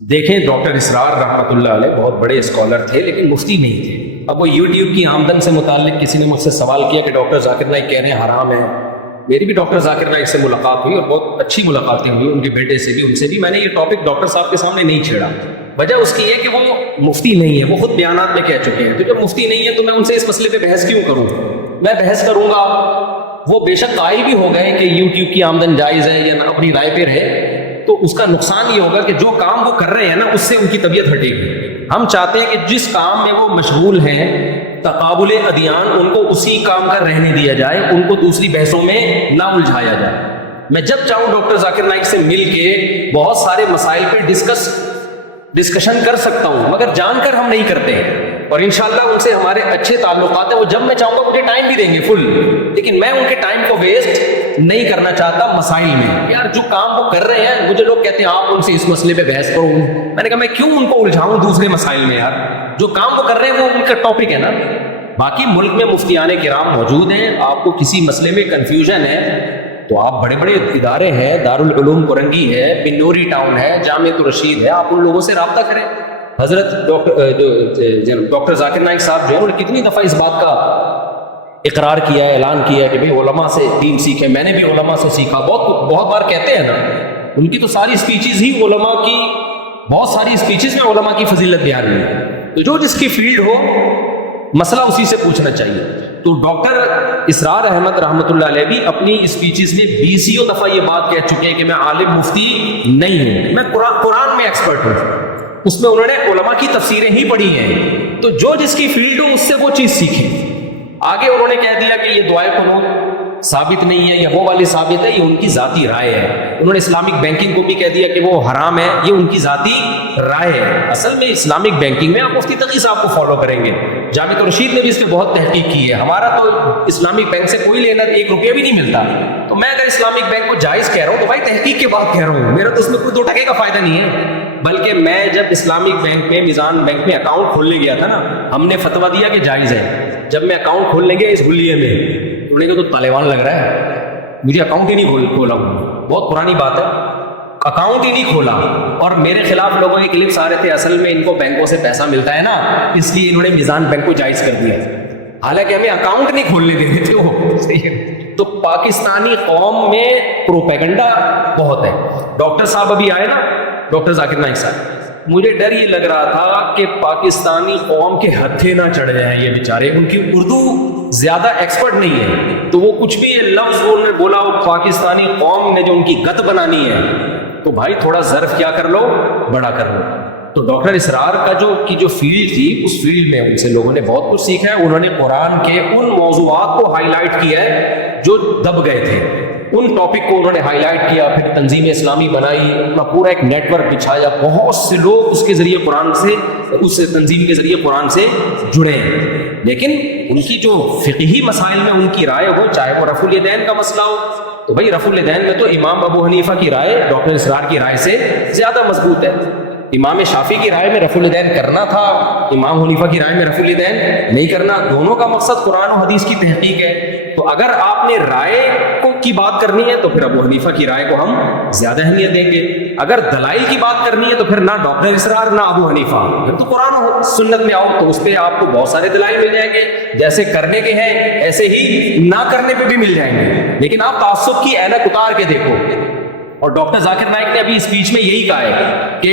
دیکھیں ڈاکٹر اسرار رحمۃ اللہ علیہ بہت بڑے اسکالر تھے لیکن مفتی نہیں تھے۔ اب وہ یوٹیوب کی آمدن سے متعلق کسی نے مجھ سے سوال کیا کہ ڈاکٹر ذاکر نائک کہہ رہے ہیں حرام ہے۔ میری بھی ڈاکٹر ذاکر نائک سے ملاقات ہوئی اور بہت اچھی ملاقاتیں ہوئی، ان کے بیٹے سے بھی، ان سے بھی۔ میں نے یہ ٹاپک ڈاکٹر صاحب کے سامنے نہیں چھیڑا، وجہ اس کی یہ کہ وہ مفتی نہیں ہے، وہ خود بیانات میں کہہ چکے ہیں۔ تو جب مفتی نہیں ہے تو میں ان سے اس مسئلے پہ بحث کیوں کروں؟ میں بحث کروں گا، وہ بے شک قائل بھی ہو گئے کہ یوٹیوب کی آمدن جائز ہے یا اپنی رائے پہ رہے، تو اس کا نقصان یہ ہوگا کہ جو کام وہ کر رہے ہیں نا اس سے ان کی طبیعت ہٹے گی۔ ہم چاہتے ہیں کہ جس کام میں وہ مشغول ہیں تقابل ادیان، ان کو اسی کام کا رہنے دیا جائے، ان کو دوسری بحثوں میں نہ الجھایا جائے۔ میں جب چاہوں ڈاکٹر ذاکر نائک سے مل کے بہت سارے مسائل پہ ڈسکشن کر سکتا ہوں، مگر جان کر ہم نہیں کرتے ہیں، اور انشاءاللہ ان سے ہمارے اچھے تعلقات ہیں۔ وہ جب میں چاہوں گا مجھے ٹائم بھی دیں گے فل، لیکن میں ان کے ٹائم کو ویسٹ نہیں کرنا چاہتا مسائل میں۔ یار جو کام وہ کر رہے ہیں، مجھے لوگ کہتے ہیں آپ ان سے اس مسئلے پہ بحث کرو، میں نے کہا میں کیوں ان کو الجھاؤں دوسرے مسائل میں؟ یار جو کام وہ کر رہے ہیں وہ ان کا ٹاپک ہے نا۔ باقی ملک میں مفتیان کرام موجود ہیں، آپ کو کسی مسئلے میں کنفیوژن ہے تو آپ بڑے بڑے ادارے ہیں، دارالعلوم کرنگی ہے، بنوری ٹاؤن ہے، جامعۃ الرشید ہے، آپ ان لوگوں سے رابطہ کریں۔ حضرت ڈاکٹر ذاکر نائک صاحب جو ہے انہوں نے کتنی دفعہ اس بات کا اقرار کیا ہے، اعلان کیا ہے کہ بھئی علماء سے دین سیکھیں۔ میں نے بھی علماء سے سیکھا، بہت بار کہتے ہیں نا، ان کی تو ساری سپیچز ہی علماء کی، بہت ساری سپیچز میں علماء کی فضیلت بیان ہوئی ہے۔ تو جو جس کی فیلڈ ہو مسئلہ اسی سے پوچھنا چاہیے۔ تو ڈاکٹر اسرار احمد رحمۃ اللہ علیہ بھی اپنی اسپیچز میں 20 دفعہ یہ بات کہہ چکے ہیں کہ میں عالم مفتی نہیں ہوں، میں قرآن میں ایکسپرٹ ہوں۔ اس میں انہوں نے علماء کی تفسیریں ہی پڑھی ہیں، تو جو جس کی فیلڈ ہو اس سے وہ چیز سیکھیں۔ آگے انہوں نے کہہ دیا کہ یہ دعائے قنوت ثابت نہیں ہے یا وہ والی ثابت ہے، یہ ان کی ذاتی رائے ہے۔ انہوں نے اسلامک بینکنگ کو بھی کہہ دیا کہ وہ حرام ہے، یہ ان کی ذاتی رائے ہے۔ اصل میں اسلامک بینکنگ میں آپ مفتی تقی صاحب کو فالو کریں گے، جامعۃ الرشید نے بھی اس پہ بہت تحقیق کی ہے۔ ہمارا تو اسلامک بینک سے کوئی لینا 1 روپیہ بھی نہیں ملتا، تو میں اگر اسلامک بینک کو جائز کہہ رہا ہوں تو بھائی تحقیق کے بعد کہہ رہا ہوں، میرا تو اس میں کوئی 2 ٹکے کا فائدہ نہیں ہے۔ بلکہ میں جب اسلامک بینک میں، میزان بینک میں اکاؤنٹ کھولنے گیا تھا نا، ہم نے فتویٰ دیا کہ جائز ہے۔ جب میں اکاؤنٹ کھولنے گیا اس گلیے میں، انہوں نے کہا تو طالبان لگ رہا ہے، مجھے اکاؤنٹ ہی نہیں کھولا ہوں۔ بہت پرانی بات ہے، اکاؤنٹ ہی نہیں کھولا، اور میرے خلاف لوگوں کے کلپس آ رہے تھے، اصل میں ان کو بینکوں سے پیسہ ملتا ہے نا، اس لیے انہوں نے میزان بینک کو جائز کر دیا، حالانکہ ہمیں اکاؤنٹ نہیں کھولنے دے رہے تھے وہ۔ تو پاکستانی قوم میں پروپیگنڈا بہت ہے۔ ڈاکٹر صاحب ابھی آئے نا، ڈاکٹر ذاکر نائک صاحب، مجھے ڈر یہ لگ رہا تھا کہ پاکستانی قوم کے ہتھے نہ چڑھ جائیں یہ بیچارے، ان کی اردو زیادہ ایکسپرٹ نہیں ہے، تو وہ کچھ بھی لفظ انہوں نے بولا، پاکستانی قوم نے جو ان کی گت بنانی ہے، تو بھائی تھوڑا ظرف کیا کر لو، بڑا کر لو۔ تو ڈاکٹر اسرار کا جو فیلڈ تھی، اس فیلڈ میں ان سے لوگوں نے بہت کچھ سیکھا ہے۔ انہوں نے قرآن کے ان موضوعات کو ہائی لائٹ کیا ہے جو دب گئے تھے، ان ٹاپک کو انہوں نے ہائی لائٹ کیا، پھر تنظیم اسلامی بنائی، اپنا پورا ایک نیٹ ورک بچھایا، بہت سے لوگ اس کے ذریعے قرآن سے، اس تنظیم کے ذریعے قرآن سے جڑے ہیں۔ لیکن ان کی جو فقہی مسائل میں ان کی رائے ہو، چاہے وہ رفع الیدین کا مسئلہ ہو، تو بھائی رفع الیدین میں تو امام ابو حنیفہ کی رائے ڈاکٹر اسرار کی رائے سے زیادہ مضبوط ہے۔ امام شافعی کی رائے میں رفع الیدین کرنا تھا، امام حنیفہ کی رائے میں رفع الیدین نہیں کرنا، دونوں کا مقصد قرآن و حدیث کی تحقیق ہے۔ تو اگر آپ نے رائے کی بات کرنی ہے تو پھر ابو حنیفہ کی رائے کو ہم زیادہ اہمیت دیں گے، اگر دلائل کی بات کرنی ہے تو پھر نہ ڈاکٹر اسرار نہ ابو حنیفہ، پھر تو قرآن و سنت میں آؤ تو اس پہ آپ کو بہت سارے دلائل مل جائیں گے، جیسے کرنے کے ہیں ایسے ہی نہ کرنے پہ بھی مل جائیں گے، لیکن آپ تعصب کی اینک اتار کے دیکھو۔ اور ڈاکٹر ذاکر نائک نے ابھی اسپیچ میں یہی کہا ہے کہ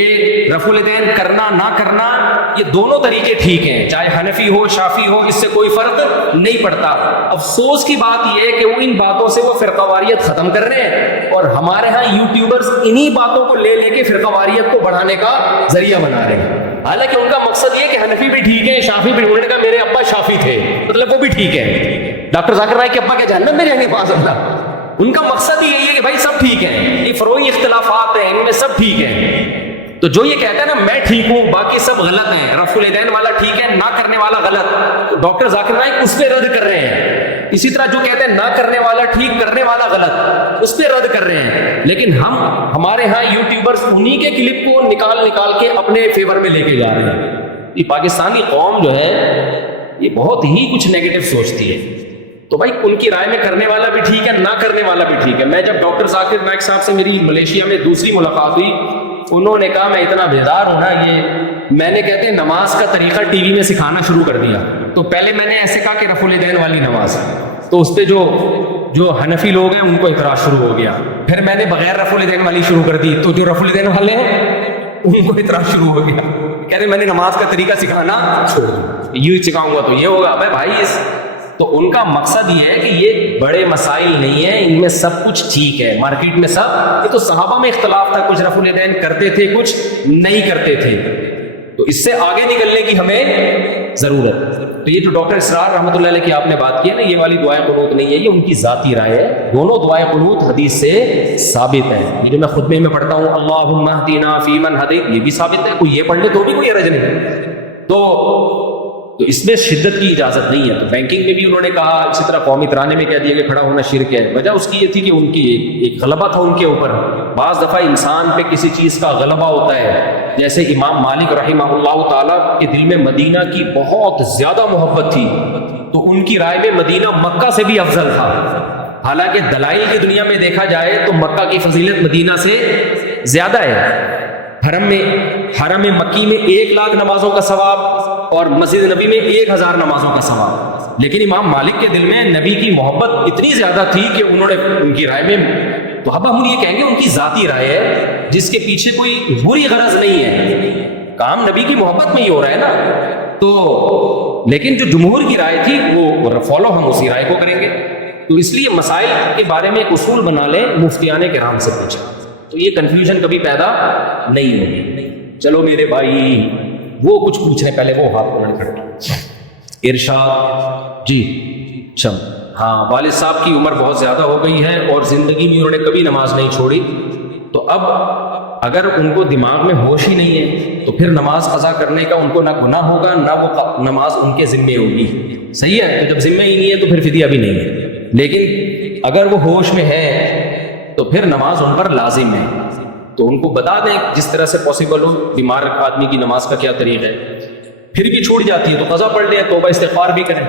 رفع الیدین کرنا نہ کرنا یہ دونوں طریقے ٹھیک ہیں، چاہے حنفی ہو شافعی ہو، اس سے کوئی فرق نہیں پڑتا۔ افسوس کی بات یہ ہے کہ وہ ان باتوں سے وہ فرقہ واریت ختم کر رہے ہیں، اور ہمارے ہاں یوٹیوبرز انہی باتوں کو لے کے فرقہ واریت کو بڑھانے کا ذریعہ بنا رہے ہیں۔ حالانکہ ان کا مقصد یہ کہ حنفی بھی ٹھیک ہے، شافعی بھی، انہوں نے کہا میرے ابا شافعی تھے، مطلب وہ بھی ٹھیک ہے۔ ڈاکٹر ذاکر نائک کے ابا کے جہنم میں جائیں گے معاذ اللہ۔ ان کا مقصد ہی یہی ہے کہ بھائی سب ٹھیک ہیں، یہ فروعی اختلافات ہیں، ان میں سب ٹھیک ہیں۔ تو جو یہ کہتا ہے نا میں ٹھیک ہوں باقی سب غلط ہیں، رفع الیدین والا ٹھیک ہے، نہ کرنے والا غلط، تو ڈاکٹر ذاکر نائک اس پہ رد کر رہے ہیں۔ اسی طرح جو کہتے ہیں نہ کرنے والا ٹھیک، کرنے والا غلط، اس پہ رد کر رہے ہیں۔ لیکن ہمارے ہاں یوٹیوبرز انہی کے کلپ کو نکال کے اپنے فیور میں لے کے جا رہے ہیں۔ یہ پاکستانی قوم جو ہے یہ بہت ہی کچھ نیگیٹو سوچتی ہے۔ تو بھائی ان کی رائے میں کرنے والا بھی ٹھیک ہے، نہ کرنے والا بھی ٹھیک ہے۔ میں جب ڈاکٹر ذاکر نائک صاحب سے میری ملیشیا میں دوسری ملاقات ہوئی، انہوں نے کہا میں اتنا بیزار ہوں نا، یہ میں نے کہتے ہیں نماز کا طریقہ ٹی وی میں سکھانا شروع کر دیا. تو پہلے میں نے ایسے کہا کہ رفع الیدین والی نماز، تو اس پہ جو حنفی لوگ ہیں ان کو اعتراض شروع ہو گیا. پھر میں نے بغیر رفع الیدین والی شروع کر دی، تو جو رفع الیدین والے ہیں ان کو اعتراض شروع ہو گیا. کہہ رہے میں نے نماز کا طریقہ سکھانا چھوڑ دیا، یہ سکھاؤں گا تو یہ ہوگا. بھائی تو ان کا مقصد یہ ہے کہ یہ بڑے مسائل نہیں ہیں، ان میں سب کچھ ٹھیک ہے. مارکیٹ میں سب، یہ تو صحابہ میں اختلاف تھا، کچھ رفع الیدین کرتے تھے کچھ نہیں کرتے تھے. تو اس سے آگے نکلنے کی ہمیں ضرورت. تو یہ جو ڈاکٹر اسرار رحمۃ اللہ علیہ کی آپ نے بات کی ہے نا، یہ والی دعائیں قنوت نہیں ہے، یہ ان کی ذاتی رائے ہے. دونوں دعائیں قنوت حدیث سے ثابت ہے. یہ جو میں خطبے میں پڑھتا ہوں اللہم اہدنا فیمن ہدیت، یہ بھی ثابت ہے، کوئی یہ پڑھ لے تو بھی کوئی حرج نہیں. تو اس میں شدت کی اجازت نہیں ہے. تو بینکنگ میں بھی انہوں نے کہا، اسی طرح قومی ترانے میں کہہ دیا کہ کھڑا ہونا شرک ہے. وجہ اس کی یہ تھی کہ ان کی ایک غلبہ تھا ان کے اوپر. بعض دفعہ انسان پہ کسی چیز کا غلبہ ہوتا ہے، جیسے امام مالک رحمہ اللہ تعالیٰ کے دل میں مدینہ کی بہت زیادہ محبت تھی، تو ان کی رائے میں مدینہ مکہ سے بھی افضل تھا. حالانکہ دلائل کی دنیا میں دیکھا جائے تو مکہ کی فضیلت مدینہ سے زیادہ ہے. حرم مکی میں 1,00,000 نمازوں کا ثواب اور مسجد نبی میں 1,000 نمازوں کا ثواب. لیکن امام مالک کے دل میں نبی کی محبت اتنی زیادہ تھی کہ انہوں نے ان کی رائے میں، تو اب ہم یہ کہیں گے ان کی ذاتی رائے ہے جس کے پیچھے کوئی بری غرض نہیں ہے، کام نبی کی محبت میں ہی ہو رہا ہے نا. تو لیکن جو جمہور کی رائے تھی وہ فالو ہم اسی رائے کو کریں گے. تو اس لیے مسائل کے بارے میں ایک اصول بنا لیں، مفتیان کرام سے پوچھیں، تو یہ کنفیوژن کبھی پیدا نہیں ہوگی. چلو میرے بھائی وہ کچھ پوچھ رہے، پہلے وہ ہاتھ پکڑ کر ارشاد. جی چل ہاں، والد صاحب کی عمر بہت زیادہ ہو گئی ہے اور زندگی میں انہوں نے کبھی نماز نہیں چھوڑی، تو اب اگر ان کو دماغ میں ہوش ہی نہیں ہے تو پھر نماز قضا کرنے کا ان کو نہ گناہ ہوگا نہ وہ نماز ان کے ذمے ہوگی. صحیح ہے، تو جب ذمے ہی نہیں ہے تو پھر فدیہ بھی نہیں ہے. لیکن اگر وہ ہوش میں ہے تو پھر نماز ان پر لازم ہے. تو ان کو بتا دیں جس طرح سے پاسبل ہو، بیمار آدمی کی نماز کا کیا طریقہ ہے. پھر بھی چھوٹ جاتی ہے تو قضا پڑھ لیں، توبہ استغفار بھی کریں،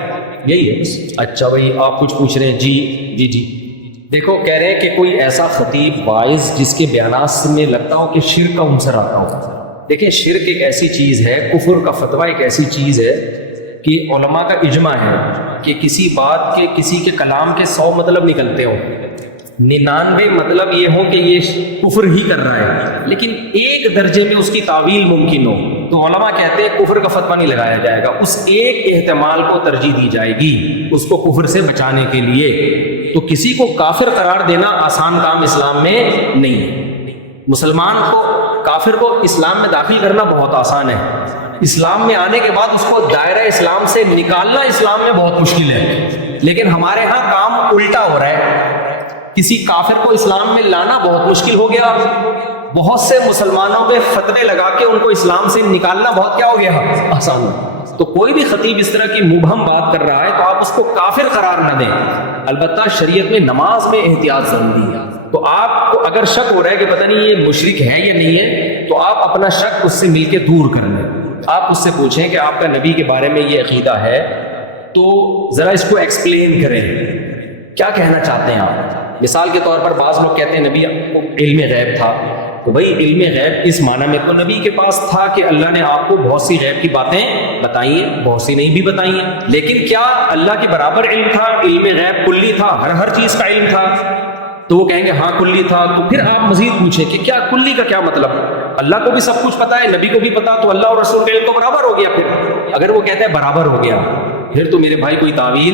یہی ہے بس. اچھا بھائی آپ کچھ پوچھ رہے ہیں؟ جی دیکھو کہہ رہے ہیں کہ کوئی ایسا خطیب واعظ جس کے بیانات سے میں لگتا ہو کہ شرک کا عنصر آتا ہو. دیکھیں شرک ایک ایسی چیز ہے، کفر کا فتویٰ ایک ایسی چیز ہے کہ علماء کا اجماع ہے کہ کسی بات کے، کسی کے کلام کے 100 مطلب نکلتے ہوں، 99 مطلب یہ ہو کہ یہ کفر ہی کر رہا ہے، لیکن ایک درجے میں اس کی تعویل ممکن ہو، تو علماء کہتے ہیں کفر کا فتویٰ نہیں لگایا جائے گا، اس ایک احتمال کو ترجیح دی جائے گی اس کو کفر سے بچانے کے لیے. تو کسی کو کافر قرار دینا آسان کام اسلام میں نہیں ہے. مسلمان کو، کافر کو اسلام میں داخل کرنا بہت آسان ہے، اسلام میں آنے کے بعد اس کو دائرہ اسلام سے نکالنا اسلام میں بہت مشکل ہے. لیکن ہمارے ہاں کام الٹا ہو رہا ہے، کسی کافر کو اسلام میں لانا بہت مشکل ہو گیا، بہت سے مسلمانوں پہ فتوے لگا کے ان کو اسلام سے نکالنا بہت کیا ہو گیا، آسان. تو کوئی بھی خطیب اس طرح کی مبہم بات کر رہا ہے تو آپ اس کو کافر قرار نہ دیں. البتہ شریعت میں نماز میں احتیاط ضروری ہے. تو آپ کو اگر شک ہو رہا ہے کہ پتہ نہیں یہ مشرک ہے یا نہیں ہے، تو آپ اپنا شک اس سے مل کے دور کر لیں. آپ اس سے پوچھیں کہ آپ کا نبی کے بارے میں یہ عقیدہ ہے، تو ذرا اس کو ایکسپلین کریں، کیا کہنا چاہتے ہیں آپ. مثال کے طور پر بعض لوگ کہتے ہیں نبی کو علم غیب تھا، تو بھائی علم غیب اس معنی میں تو نبی کے پاس تھا کہ اللہ نے آپ کو بہت سی غیب کی باتیں بتائی ہیں، بہت سی نہیں بھی بتائی ہیں، لیکن کیا اللہ کے برابر علم تھا؟ علم غیب کلی تھا، ہر چیز کا علم تھا. تو وہ کہیں گے ہاں کلی تھا. تو پھر آپ مزید پوچھیں کہ کیا کلی کا کیا مطلب؟ اللہ کو بھی سب کچھ پتا ہے، نبی کو بھی پتا، تو اللہ اور رسول کے علم تو برابر ہو گیا. پھر اگر وہ کہتے ہیں برابر ہو گیا، پھر تو میرے بھائی کوئی تعویل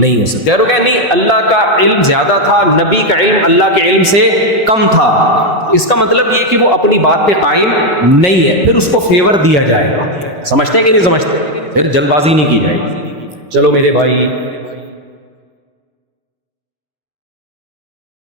نہیں ہو سکتی. اگر وہ کہیں نہیں اللہ کا علم زیادہ تھا، نبی کا علم اللہ کے علم سے کم تھا، اس کا مطلب یہ کہ وہ اپنی بات پہ قائم نہیں ہے، پھر اس کو فیور دیا جائے گا. سمجھتے ہیں کہ نہیں سمجھتے؟ پھر جلد بازی نہیں کی جائے گی. چلو میرے بھائی